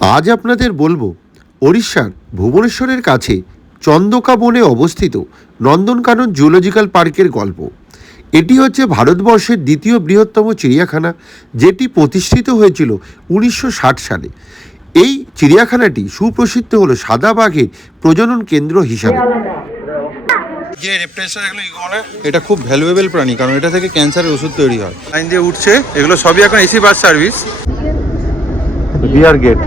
আজ আপনাদের বলবো ওড়িশার ভুবনেশ্বরের কাছে চন্দকা বনে অবস্থিত নন্দনকানন জুলজিক্যাল পার্কের গল্প। এটি হচ্ছে ভারতবর্ষের দ্বিতীয় বৃহত্তম চিড়িয়াখানা, যেটি প্রতিষ্ঠিত হয়েছিল 1960 সালে। এই চিড়িয়াখানাটি সুপ্রসিদ্ধ হলো সাদা বাঘের প্রজনন কেন্দ্র হিসাবে। যে রেপ্টাইলসটা এগুলো এটা খুব ভ্যালুয়েবল প্রাণী, কারণ এটা থেকে ক্যান্সারের ওষুধ তৈরি হয়। লাইন দিয়ে উঠছে, এগুলো সবই এখন এসি বাস সার্ভিস। বিয়ার গেট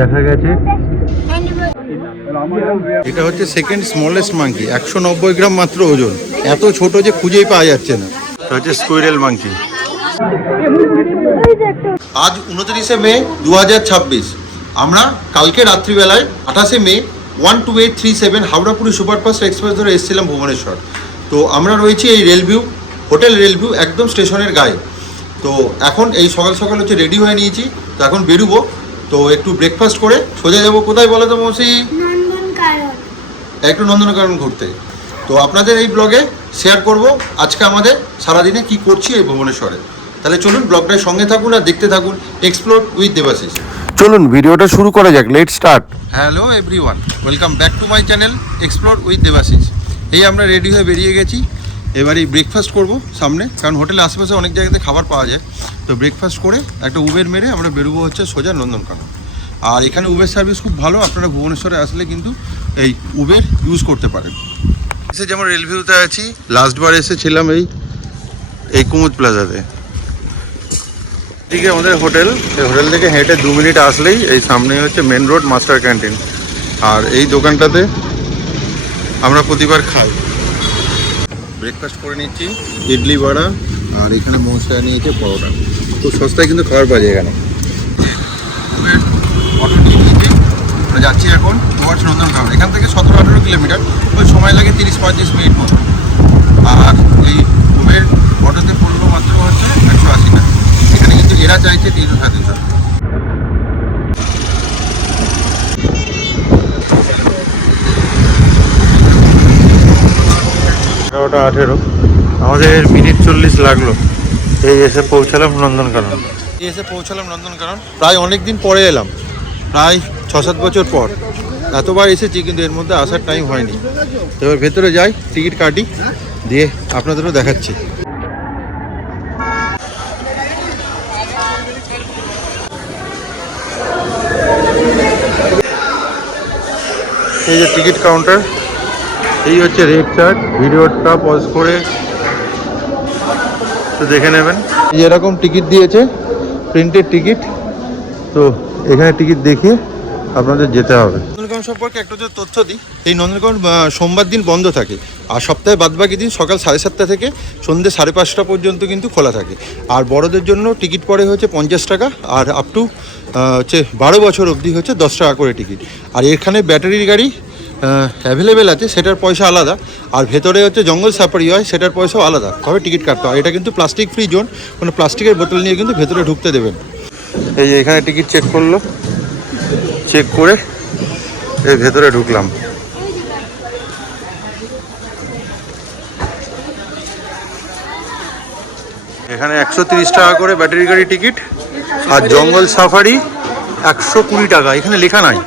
দেখা গেছে। এটা হচ্ছে সেকেন্ড স্মলেস্ট মাঙ্কি, 190 গ্রাম মাত্র ওজন। এত ছোট যে খুঁজেই পাওয়া যাচ্ছে না। এটা হচ্ছে স্কুইরেল মাঙ্কি। আজ 29শে মে 2026। আমরা কালকে রাত্রিবেলায় 28শে মে 12837 হাওড়াপুরি সুপারফাস্ট এক্সপ্রেস ধরে এসেছিলাম ভুবনেশ্বর। তো আমরা রয়েছি এই রেলভিউ হোটেল, রেলভিউ একদম স্টেশনের গায়ে। তো এখন এই সকাল সকাল হচ্ছে রেডি হয়ে নিয়েছি, তো এখন বেরোবো। তো একটু ব্রেকফাস্ট করে সোজা যাবো কোথায় বলো তো মৌসি? একটু নন্দনকানন ঘুরতে। তো আপনাদের এই ব্লগে শেয়ার করব আজকে আমাদের সারাদিনে কি করছি এই ভুবনেশ্বরে। তাহলে চলুন ব্লগটার সঙ্গে থাকুন আর দেখতে থাকুন এক্সপ্লোর উইথ দেবাশিস। চলুন ভিডিওটা শুরু করা যাক, let start. Hello everyone, welcome back to my channel explore with Debashis. এই আমরা রেডি হয়ে বেরিয়ে গেছি। এবারেই ব্রেকফাস্ট করব সামনে, কারণ হোটেলের আশেপাশে অনেক জায়গাতে খাবার পাওয়া যায়। তো ব্রেকফাস্ট করে একটা উবের মেরে আমরা বেরোবো হচ্ছে সোজা নন্দনকানন। আর এখানে উবের সার্ভিস খুব ভালো, আপনারা ভুবনেশ্বরে আসলে কিন্তু এই উবের ইউজ করতে পারেন। এসে যেমন রেলভিউতে আছি, লাস্টবার এসেছিলাম এই কুমুদ প্লাজাতে। এদিকে আমাদের হোটেল, এই হোটেল থেকে হেঁটে 2 মিনিট আসলেই এই সামনেই হচ্ছে মেন রোড মাস্টার ক্যান্টিন। আর এই দোকানটাতে আমরা প্রতিবার খাই। ব্রেকফাস্ট করে নিচ্ছি, ইডলি বড়া, আর এখানে মশলা নিয়েছে পরোটা। খুব সস্তায় কিন্তু খাবার পাওয়া যায় এখানে। অটো নিয়ে নিয়েছি, আমরা যাচ্ছি এখন টুয়ার্ডস নন্দনকানন। এখান থেকে 17-18 কিলোমিটার, ওই সময় লাগে 30-35 মিনিট মতো। আর এই উবের অটোতে পড়লো মাত্র হচ্ছে 180 টাকা। এখানে কিন্তু এরা চাইছে 300-350 টাকা। ওটা 18, আমাদের মিনিট 40 লাগলো। এই এসে পৌঁছালাম নন্দনকানন। প্রায় অনেক দিন পরে এলাম, প্রায় 6-7 বছর পর। এতবার এসেছি কিন্তু এর মধ্যে আসার টাইম হয়নি। এবার ভেতরে যাই, টিকিট কাটি, দিয়ে আপনাদেরও দেখাচ্ছি। এই যে টিকিট কাউন্টার, এই হচ্ছে রেট চার্ট। ভিডিওটা পজ করে তো দেখে নেবেন। এই এরকম টিকিট দিয়েছে, প্রিন্টেড টিকিট। তো এখানে টিকিট দেখিয়ে আপনাদের যেতে হবে। নন্দনকানন সম্পর্কে একটা যে তথ্য দিই, এই নন্দনকানন সোমবার দিন বন্ধ থাকে, আর সপ্তাহে বাদবাকি দিন সকাল 7:30 থেকে সন্ধ্যে 5:30 পর্যন্ত কিন্তু খোলা থাকে। আর বড়দের জন্য টিকিট পড়ে হচ্ছে 50 টাকা, আর আপ টু হচ্ছে 12 বছর অবধি হচ্ছে 10 টাকা করে টিকিট। আর এখানে ব্যাটারির গাড়ি অ্যাভেলেবেল আছে, সেটার পয়সা আলাদা। আর ভেতরে হচ্ছে জঙ্গল সাফারি হয়, সেটার পয়সাও আলাদা, তবে টিকিট কাটতে হয়। এটা কিন্তু প্লাস্টিক ফ্রি জোন, কোনো প্লাস্টিকের বোতল নিয়ে কিন্তু ভেতরে ঢুকতে দেবেন। এই যে এখানে টিকিট চেক করলো, চেক করে এই ভেতরে ঢুকলাম। এখানে 130 টাকা করে ব্যাটারি গাড়ি টিকিট, আর জঙ্গল সাফারি 120 টাকা। এখানে লেখা নাই,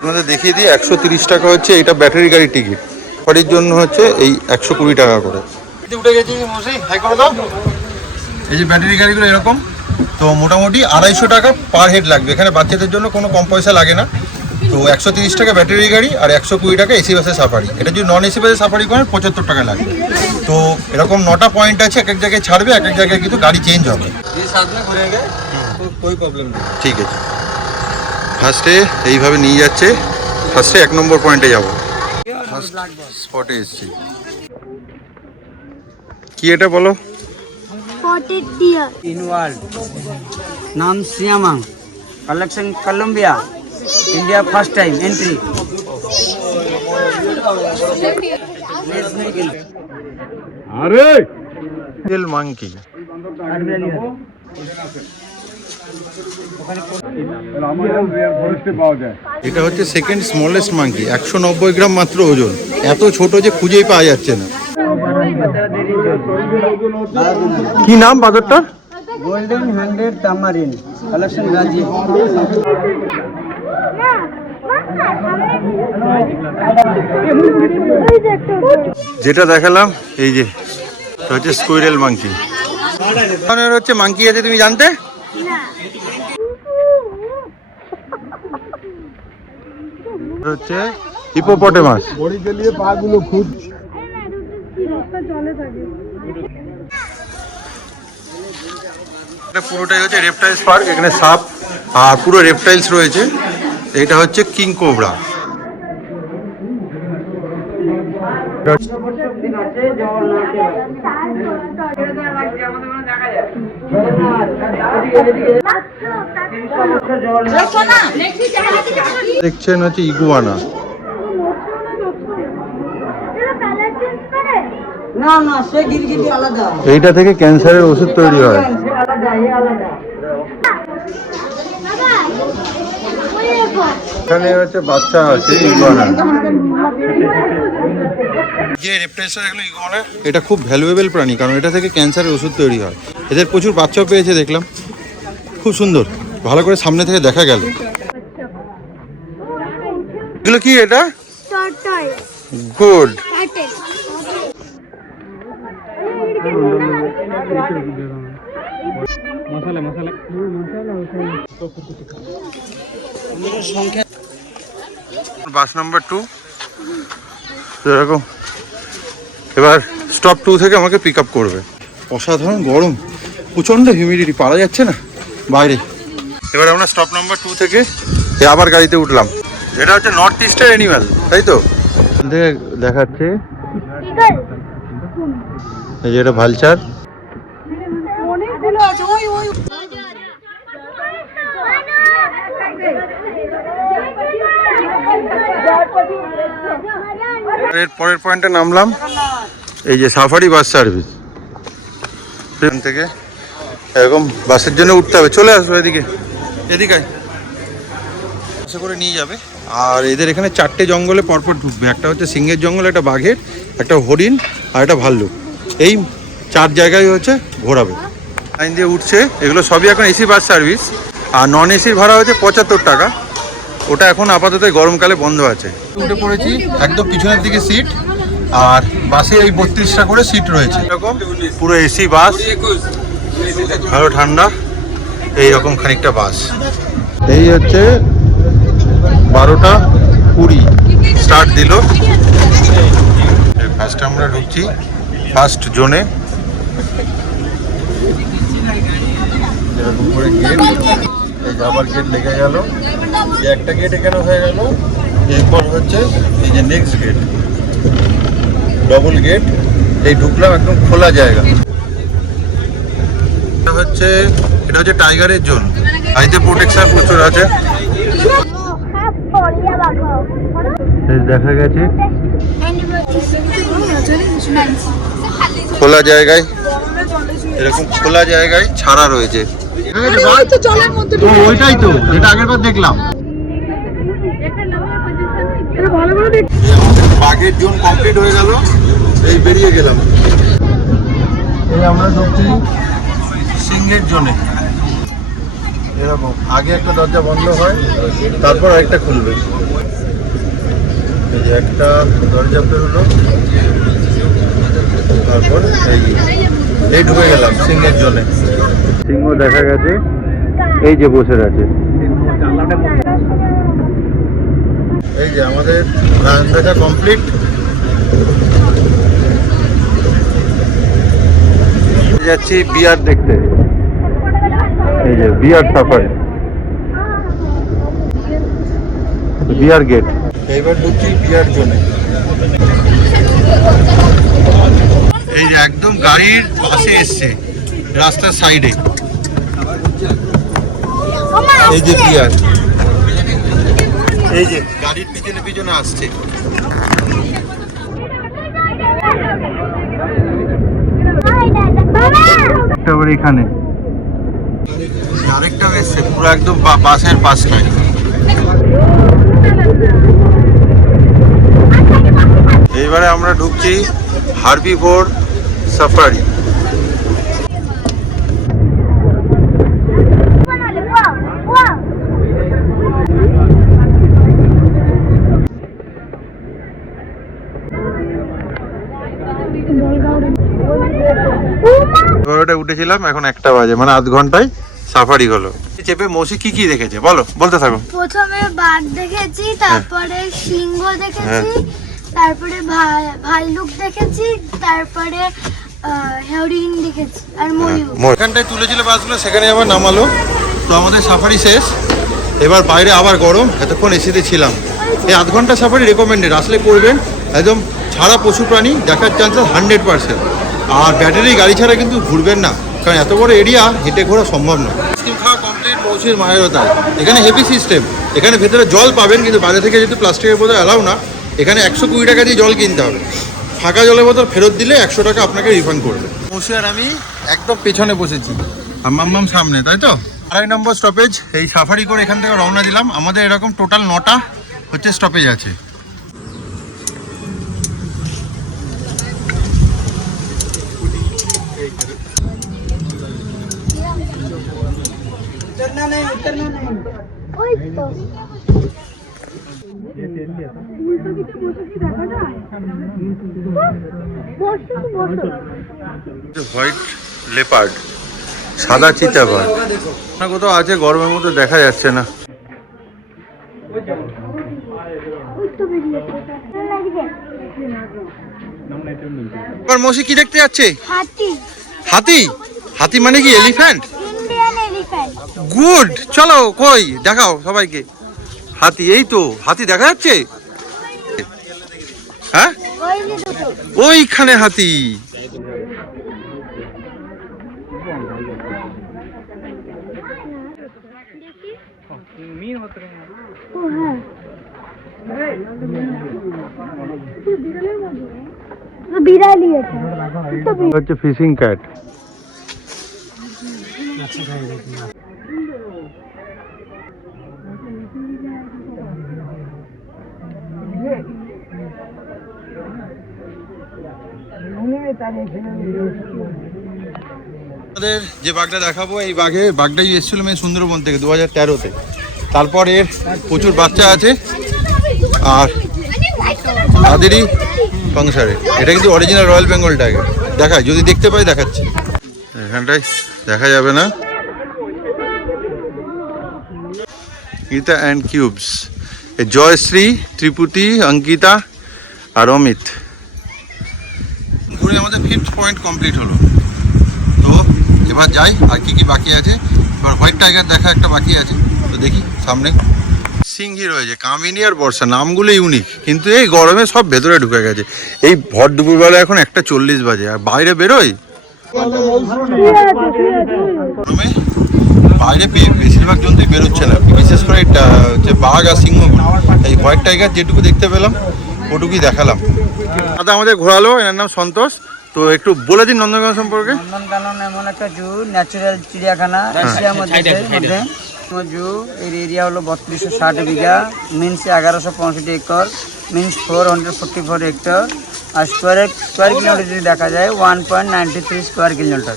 আপনাদের দেখিয়ে দিই। 130 টাকা হচ্ছে এটা ব্যাটারি গাড়ির টিকিট, সাফারির জন্য হচ্ছে এই 120 টাকা করে। উঠে গেছি, এই যে ব্যাটারি গাড়িগুলো এরকম। তো মোটামুটি 250 টাকা পার হেড লাগবে। এখানে বাচ্চাদের জন্য কোনো কম পয়সা লাগে না। তো 130 টাকা ব্যাটারি গাড়ি আর 120 টাকা এসি বাসের সাফারি। এটা যদি নন এসি বাসের সাফারি করেন 75 টাকা লাগবে। তো এরকম 9টা পয়েন্ট আছে, এক এক জায়গায় ছাড়বে, এক এক জায়গায় কিন্তু গাড়ি চেঞ্জ হবে। ঠিক আছে, ফার্স্টে এইভাবে নিয়ে যাচ্ছে। ফার্স্টে 1 নম্বর পয়েন্টে যাবো, ফার্স্ট স্পটে এসেছি। কি এটা বলো? Spotted deer. In world. Naam Siamang. Collection Colombia. India first time entry. Real monkey. এটা হচ্ছে সেকেন্ড স্মলেস্ট মাঙ্কি, 190 গ্রাম মাত্র ওজন। এত ছোট যে খুঁজেই পাওয়া যাচ্ছে না। কি নাম বাদরটার? গোল্ডেন হ্যান্ডেড তামারিন কালেকশন গাজি। যেটা দেখালাম এই যে এটা হচ্ছে স্কুইরেল মাংকি। হচ্ছে মাংকি আছে, তুমি জানতে? হচ্ছে হিপোপটেমাস। পুরোটাই হচ্ছে রেপটাইলস পার্ক। এখানে সাপ আর পুরো রেপটাইলস রয়েছে। এটা হচ্ছে কিং কোবরা। দেখছেন হচ্ছে ইগুয়ানা। না না, সে গিরগিটি আলাদা। এইটা থেকে ক্যান্সারের ওষুধ তৈরি হয়। আলাদা, এই আলাদা। এখানে হচ্ছে বাচ্চা আছে ইগুয়ানা। এটা খুব ভ্যালুয়েবল প্রাণী, কারণ এটা থেকে ক্যান্সারের ওষুধ তৈরি হয়। এদের প্রচুর বাচ্চাও পেয়েছে দেখলাম, খুব সুন্দর, ভালো করে সামনে থেকে দেখা গেল। এগুলো কি? এটা গুড। বাস নাম্বার 2 এরকম। এবার স্টপ 2 থেকে আমাকে পিক আপ করবে। অসাধারণ গরম, প্রচণ্ড হিউমিডিটি, পারা যাচ্ছে না বাইরে। এবার আমরা স্টপ নাম্বার 2 থেকে আবার গাড়িতে উঠলাম। এটা হচ্ছে নর্থ ইস্টের অ্যানিমাল, তাই তো? দেখাচ্ছে এই যে এটা ভালচার। এর পরের পয়েন্টে নামলাম, এই যে সাফারি বাস সার্ভিস। এখান থেকে এরকম বাসের জন্য উঠতে হবে। চলে আসবো এদিকে, এদিকে বাসে করে নিয়ে যাবে। আর এদের এখানে 4টে জঙ্গলে পরপর ঢুকবে। একটা হচ্ছে সিংহের জঙ্গল, একটা বাঘের, একটা হরিণ আর একটা ভাল্লুক। এই 4 জায়গায় হচ্ছে ঘোরাবে। লাইন দিয়ে উঠছে। এগুলো সবই এখন এসি বাস সার্ভিস। আর নন এসির ভাড়া হচ্ছে 75 টাকা। ওটা এখন আপাতত গরমকালে বন্ধ আছে। উঠে পড়েছি, একদম পিছনের দিকে সিট। আর বাসে এই 32টা করে সিট রয়েছে। এরকম পুরো এসি বাস, ভালো ঠান্ডা, এইরকম খানিকটা বাস। এই হচ্ছে 12:20 স্টার্ট দিল। ফার্স্টে আমরা ঢুকছি ফার্স্ট জোনে। এরকম করে গেট, এই আবার গেট লেগে গেল। একটা গেট এখানে হয়ে গেল। এরপর হচ্ছে এই যে নেক্সট গেট, ডবল গেট। এই ঢুকলাম, একদম খোলা জায়গা। এটা হচ্ছে টাইগারের জোন। আইতে প্রোটেকশন প্রচুর আছে। দেখা গেছে খোলা জায়গায়, এরকম খোলা জায়গায় ছাড়া রয়েছে। ওইটাই তো যেটা আগের বার দেখলাম। বাঘের জোন কমপ্লিট হয়ে গেল, এই বেরিয়ে গেলাম। এই আমরা ঢুকছি সিংহের জোনে। এরকম আগে একটা দরজা বন্ধ হয়, তারপর আরেকটা খুলবে। এই যে একটা দরজা বেরোলো, তারপর এই ঢুকে গেলাম সিংহের জোনে। সিংহ দেখা গেছে, এই যে বসে আছে। এই যে আমাদের রান দেখা কমপ্লিট। যাচ্ছি বিয়ার দেখতে। এই যে বিয়ার সাফারি, বিয়ার গেট। এইবার ঢুকছি বিয়ার জোনে। এই যে একদম গাড়ির পাশে এসছে, রাস্তার সাইডে। এই যে বিয়ার, এই যে গাড়ির পিছনে পিছনে আসছে। এখানে আরেকটাও এসছে, পুরো একদম বাসের পাশটায়। এইবারে আমরা ঢুকছি হার্বিভোর সাফারি। উঠেছিলাম, এখন 1টা বাজে, মানে আধ ঘন্টায় সাফারি হলো। চেপে মৌসি কি কি দেখেছে বলো, বলতে থাকো। প্রথমে বাঘ দেখেছি, তারপরে সিংহ দেখেছি, তারপরে ভাল্লুক দেখেছি, তারপরে হরিণ দেখেছি আর ময়ূর। এখানটায় তুলেছিল বাসগুলো, সেখানে আবার নামালো। তো আমাদের সাফারি শেষ, এবার বাইরে আবার গরম, এতক্ষণ এসিতে ছিলাম। এই আধ ঘন্টা সাফারি রেকমেন্ডেড, আসলে করবেন। একদম ছাড়া পশু প্রাণী দেখার চান্সেস 100%। আর ব্যাটারি গাড়ি ছাড়া কিন্তু ঘুরবেন না, কারণ এত বড় এরিয়া হেঁটে ঘোরা সম্ভব নয়। আইসক্রিম খাওয়া কমপ্লিট মৌসুমীর মায়েরও তাই। এখানে হেভি সিস্টেম, এখানে ভেতরে জল পাবেন, কিন্তু বাইরে থেকে যেহেতু প্লাস্টিকের বোতল অ্যালাউ না, এখানে 120 টাকা দিয়ে জল কিনতে হবে। ফাঁকা জলের বোতল ফেরত দিলে 100 টাকা আপনাকে রিফান্ড করবে। মৌসুমী আর আমি একদম পেছনে বসেছি, আর মাম্মাম সামনে, তাই তো। 2.5 নম্বর স্টপেজ। এই সাফারি করে এখান থেকে রওনা দিলাম। আমাদের এরকম টোটাল 9টা হচ্ছে স্টপেজ আছে। ওই তো হোয়াইট লেপার্ড, সাদা চিতাবাঘ না কোথাও আছে, গরমের মধ্যে দেখা যাচ্ছে না। এবার মৌসি কি দেখতে যাচ্ছে? হাতি। হাতি? হাতি মানে কি এলিফ্যান্ট? Indian elephant. গুড, চলো কই দেখাও সবাইকে। হাতি, এই তো হাতি দেখা যাচ্ছে। হ্যাঁ, ওই যে দুটো। ওইখানে হাতি। ও হ্যাঁ, বিড়ালি এটা। হচ্ছে ফিশিং ক্যাট। আমাদের যে বাঘটা দেখাবো, এই বাঘটাই এসেছিল মেয়ে সুন্দরবন থেকে 2013-তে। তারপর এর প্রচুর বাচ্চা আছে, আর তাদেরই সংসারে। এটা কিন্তু অরিজিনাল রয়্যাল বেঙ্গল টাইগার। দেখায়, যদি দেখতে পাই দেখাচ্ছি। এখানটায় দেখা যাবে না। গীতা অ্যান্ড কিউবস, জয়শ্রী, ত্রিপুটি, অঙ্কিতা আর অমিত। ঘুরে আমাদের 5th পয়েন্ট কমপ্লিট হলো। তো এবার যাই, আর কি কি বাকি আছে। এবার হোয়াইট টাইগার দেখা একটা বাকি আছে, তো দেখি সামনে। সিংহি রয়েছে, কামিনী আর বর্ষা, নামগুলো ইউনিক, কিন্তু এই গরমে সব ভেতরে ঢুকে গেছে। এই ভর দুপুরবেলা এখন 1:40 বাজে, আর বাইরে বেরোই গরমে, বাইরে বেশিরভাগ জন্তুই বেরোচ্ছে না, বিশেষ করে যে বাঘ আর সিংহগুলো। এই হোয়াইট টাইগার যেটুকু দেখতে পেলাম ওটুকুই দেখালাম। দাদা আমাদের ঘোরালো, এনার নাম সন্তোষ। তো একটু বলে দিন নন্দনকানন সম্পর্কে। নন্দনকানন এমন একটা জু, ন্যাচারাল চিড়িয়াখানা এশিয়ার মধ্যে। জু এর এরিয়া হলো 3260 বিঘা, মিনস 1165 একর, মিনস 444 হেক্টর। আর স্কোয়ার কিলোমিটার যদি দেখা যায় 1.93 স্কোয়ার কিলোমিটার।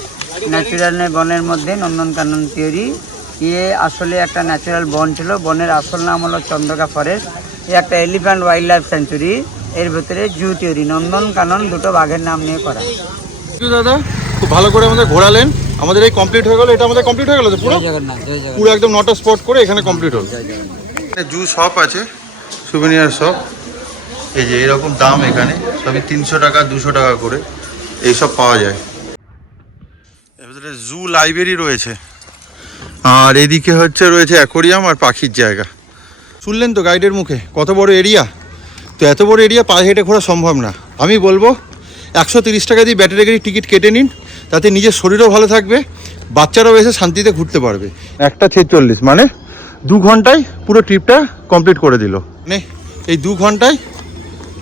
ন্যাচারাল বনের মধ্যে নন্দনকানন তৈরি। আসলে একটা ন্যাচারাল বন ছিল, বনের আসল নাম হলো চন্দ্রকা ফরেস্ট। একটা এলিফ্যান্ট ওয়াইল্ড লাইফ স্যাঞ্চুরি, এর ভেতরে জু তৈরি। নন্দনকানন দুটো বাঘের নাম নিয়ে করা। দাদা খুব ভালো করে আমাদের ঘোরালেন। আমাদের এই কমপ্লিট হয়ে গেল, এটা আমাদের কমপ্লিট হয়ে গেল তো পুরো পুরো একদম 9টা স্পট করে এখানে কমপ্লিট হলো। জু শপ আছে, সুভেনিয়ার শপ। এই যে এরকম দাম, এখানে সবই 300 টাকা 200 টাকা করে এইসব পাওয়া যায়। এর ভিতরে জু লাইব্রেরি রয়েছে, আর এদিকে রয়েছে অ্যাকোরিয়াম আর পাখির জায়গা। শুনলেন তো গাইডের মুখে কত বড় এরিয়া। তো এত বড় এরিয়া পায়ে হেঁটে ঘোরা সম্ভব না। আমি বলবো 130 টাকা দিয়ে ব্যাটারি গাড়ির টিকিট কেটে নিন, তাতে নিজের শরীরও ভালো থাকবে, বাচ্চারাও এসে শান্তিতে ঘুরতে পারবে। 1:46 মানে 2 ঘন্টায় পুরো ট্রিপটা কমপ্লিট করে দিল। মানে এই 2 ঘন্টায়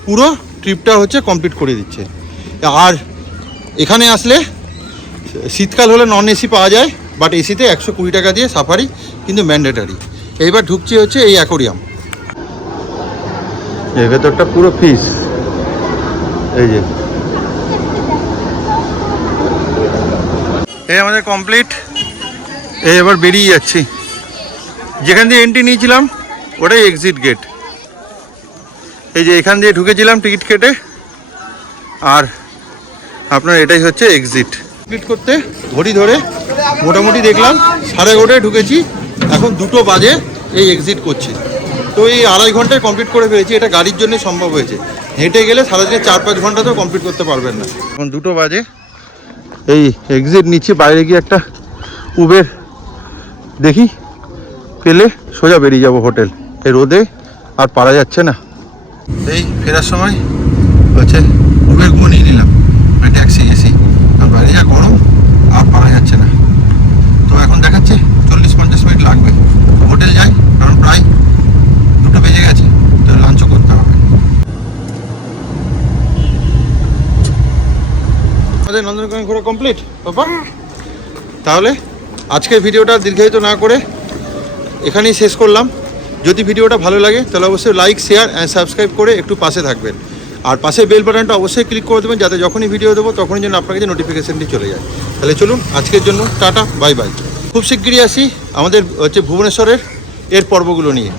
পুরো ট্রিপটা কমপ্লিট করে দিচ্ছে। আর এখানে আসলে শীতকাল হলে নন এসি পাওয়া যায়, বাট এসিতে 120 টাকা দিয়ে সাফারি কিন্তু ম্যান্ডেটারি। এইবার ঢুকছি এই অ্যাকোরিয়াম। এর ভেতরটা পুরো ফিশ। এই যে এই আমাদের কমপ্লিট। এবার বেরিয়ে যাচ্ছি। যেখান দিয়ে এন্ট্রি নিয়েছিলাম ওটাই এক্সিট গেট। এই যে এখান দিয়ে ঢুকেছিলাম টিকিট কেটে, আর আপনার এটাই এক্সিট। কমপ্লিট করতে ঘড়ি ধরে মোটামুটি দেখলাম 11:30 ঢুকেছি, এখন 2টো বাজে এই এক্সিট করছি। তো এই 2.5 ঘন্টায় কমপ্লিট করে ফেলেছি। এটা গাড়ির জন্য সম্ভব হয়েছে, হেঁটে গেলে সারাদিনে 4-5 ঘন্টাতেও কমপ্লিট করতে পারবেন না। এখন 2টো বাজে, এই এক্সিট নিচ্ছি, বাইরে গিয়ে একটা উবের দেখি, পেলে সোজা বেরিয়ে যাব হোটেল। এই রোদে আর পারা যাচ্ছে না। এই ফেরার সময় হচ্ছে উবের নিয়ে নিলাম, ট্যাক্সি এসি, আর বাইরে যা গরম আর পারা যাচ্ছে না। তো এখন দেখাচ্ছে 40-50 মিনিট লাগবে হোটেল যাই, কারণ প্রায় 2টো বেজে গেছে, তো লাঞ্চও করতে হবে। আমাদের নন্দনকানন ঘোরা কমপ্লিট বাবা। তাহলে আজকের ভিডিওটা দীর্ঘায়িত না করে এখানেই শেষ করলাম। যদি ভিডিওটা ভালো লাগে তাহলে অবশ্যই লাইক, শেয়ার অ্যান্ড সাবস্ক্রাইব করে একটু পাশে থাকবেন। আর পাশে বেল বাটনটা অবশ্যই ক্লিক করে দেবেন, যাতে যখনই ভিডিও দেবো তখনই যেন আপনার কাছে নোটিফিকেশানটি চলে যায়। তাহলে চলুন আজকের জন্য টাটা, বাই বাই। খুব শিগগিরই আসি আমাদের হচ্ছে ভুবনেশ্বরের এর পর্বগুলো নিয়ে।